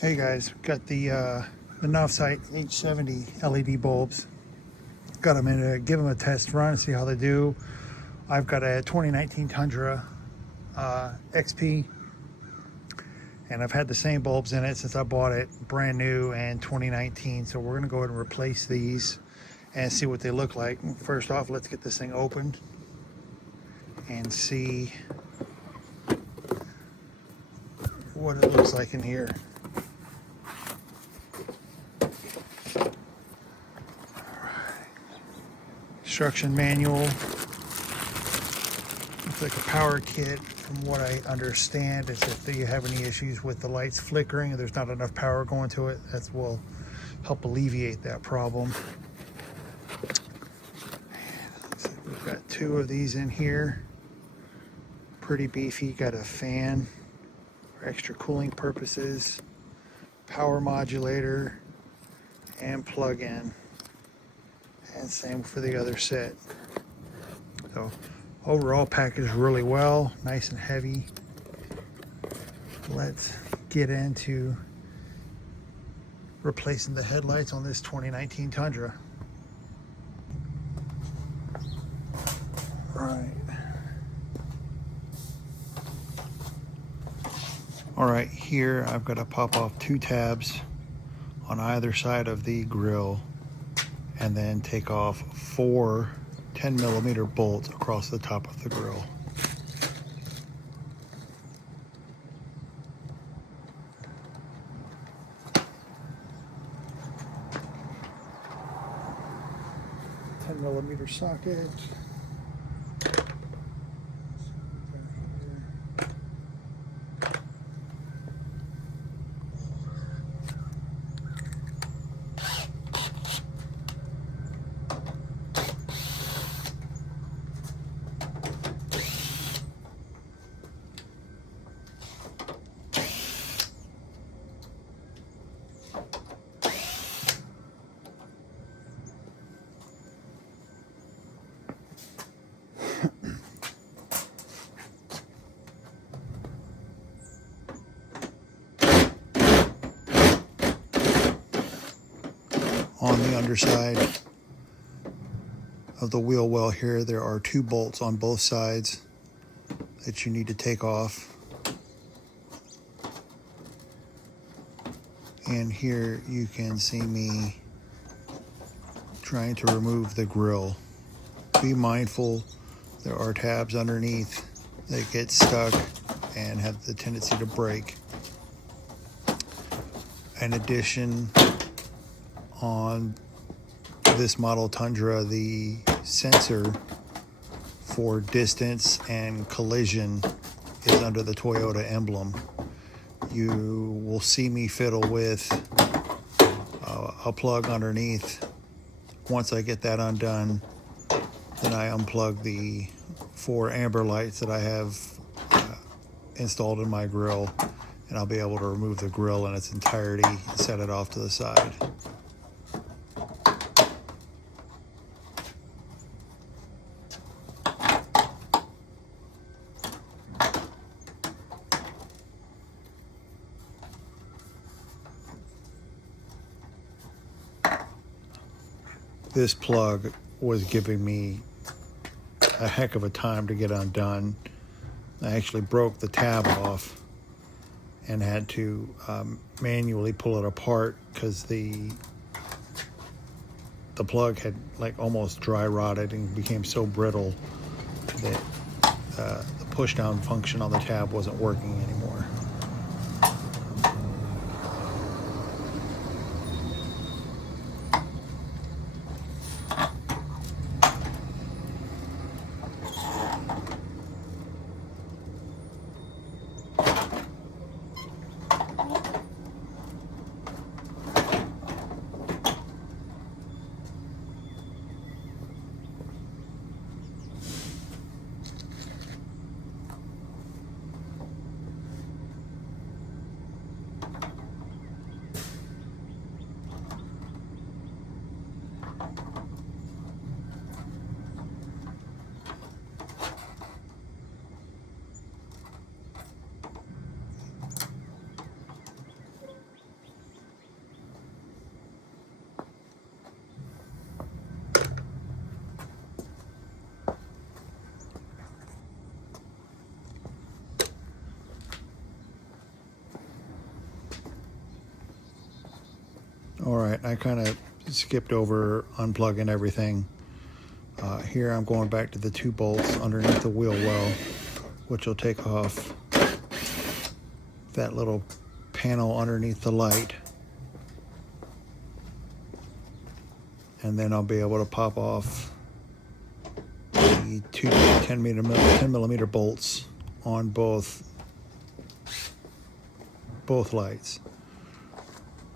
Hey guys, got the NOVSIGHT H70 LED bulbs. Got them in to give them a test run and see how they do. I've got a 2019 Tundra XP, and I've had the same bulbs in it since I bought it, brand new and 2019. So we're gonna go ahead and replace these and see what they look like. First off, let's get this thing opened and see what it looks like in here. Instruction manual. Looks like a power kit. From what I understand, is if you have any issues with the lights flickering, there's not enough power going to it, that will help alleviate that problem. So we've got two of these in here. Pretty beefy. Got a fan for extra cooling purposes, power modulator, and plug-in. And same for the other set. So overall packaged really well, nice and heavy. Let's get into replacing the headlights on this 2019 Tundra. Right. All right, here I've got to pop off two tabs on either side of the grill, and then take off 4 10mm bolts across the top of the grill. $10mm socket. On the underside of the wheel well here, there are 2 bolts on both sides that you need to take off. And here you can see me trying to remove the grill. Be mindful, there are tabs underneath that get stuck and have the tendency to break. In addition, on this model Tundra, the sensor for distance and collision is under the Toyota emblem. You will see me fiddle with a plug underneath. Once I get that undone, then I unplug the 4 amber lights that I have installed in my grill, and I'll be able to remove the grill in its entirety and set it off to the side. This plug was giving me a heck of a time to get undone. I actually broke the tab off and had to manually pull it apart because the plug had like almost dry rotted and became so brittle that the push down function on the tab wasn't working anymore. Alright, I kind of skipped over unplugging everything. Here I'm going back to the 2 bolts underneath the wheel well, which will take off that little panel underneath the light. And then I'll be able to pop off the 2 10 millimeter bolts on both lights.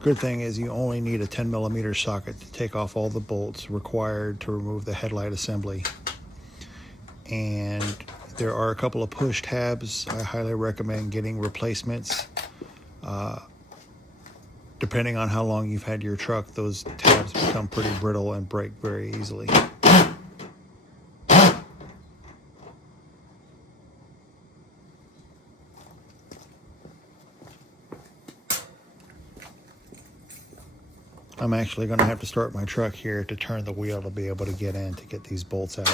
Good thing is you only need a 10 millimeter socket to take off all the bolts required to remove the headlight assembly. And there are a couple of push tabs. I highly recommend getting replacements. Depending on how long you've had your truck, those tabs become pretty brittle and break very easily. I'm actually going to have to start my truck here to turn the wheel to be able to get in to get these bolts out.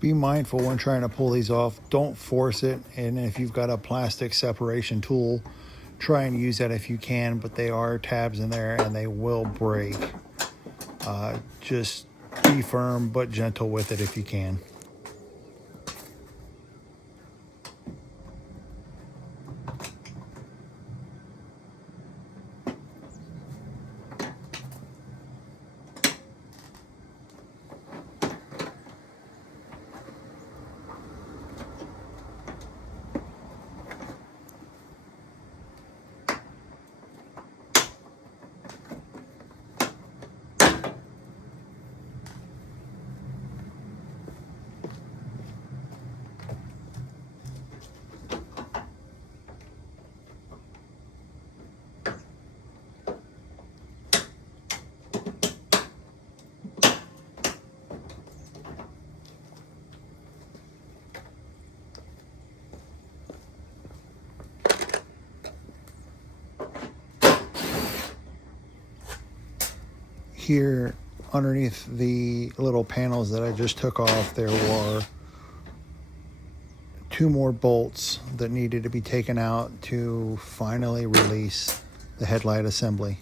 Be mindful when trying to pull these off. Don't force it, and if you've got a plastic separation tool, try and use that if you can, but they are tabs in there and they will break. Just be firm but gentle with it if you can. Here underneath the little panels that I just took off, there were 2 more bolts that needed to be taken out to finally release the headlight assembly.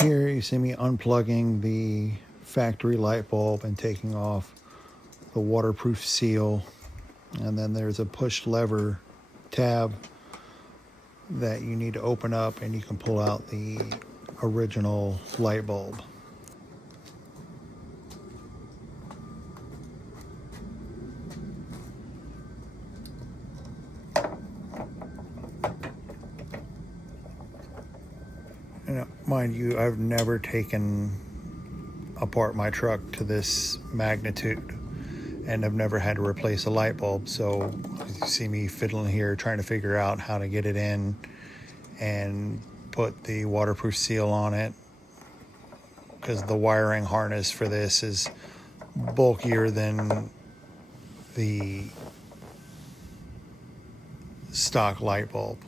Here you see me unplugging the factory light bulb and taking off the waterproof seal, and then there's a push lever tab that you need to open up, and you can pull out the original light bulb. And mind you, I've never taken apart my truck to this magnitude, and I've never had to replace a light bulb. So you see me fiddling here trying to figure out how to get it in and put the waterproof seal on it, because the wiring harness for this is bulkier than the stock light bulb.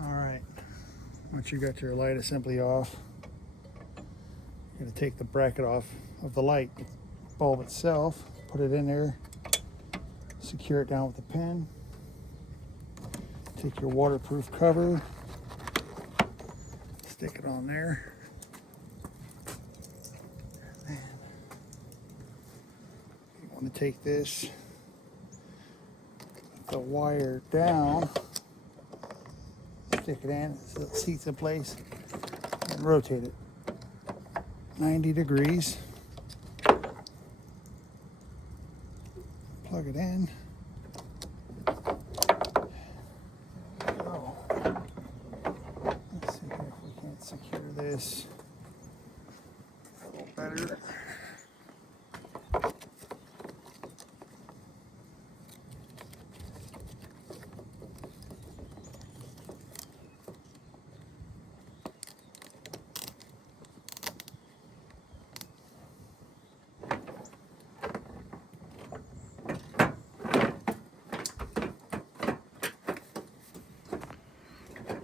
Alright, once you got your light assembly off, you're going to take the bracket off of the light bulb itself, put it in there, secure it down with a pin, take your waterproof cover, stick it on there, and you want to take this, the wire down, stick it in so it seats in place, and rotate it 90 degrees. Plug it in. Let's see here if we can't secure this a little better.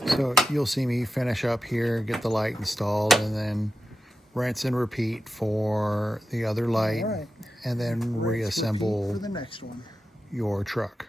So you'll see me finish up here, get the light installed, and then rinse and repeat for the other light, and then reassemble for the next one. your truck.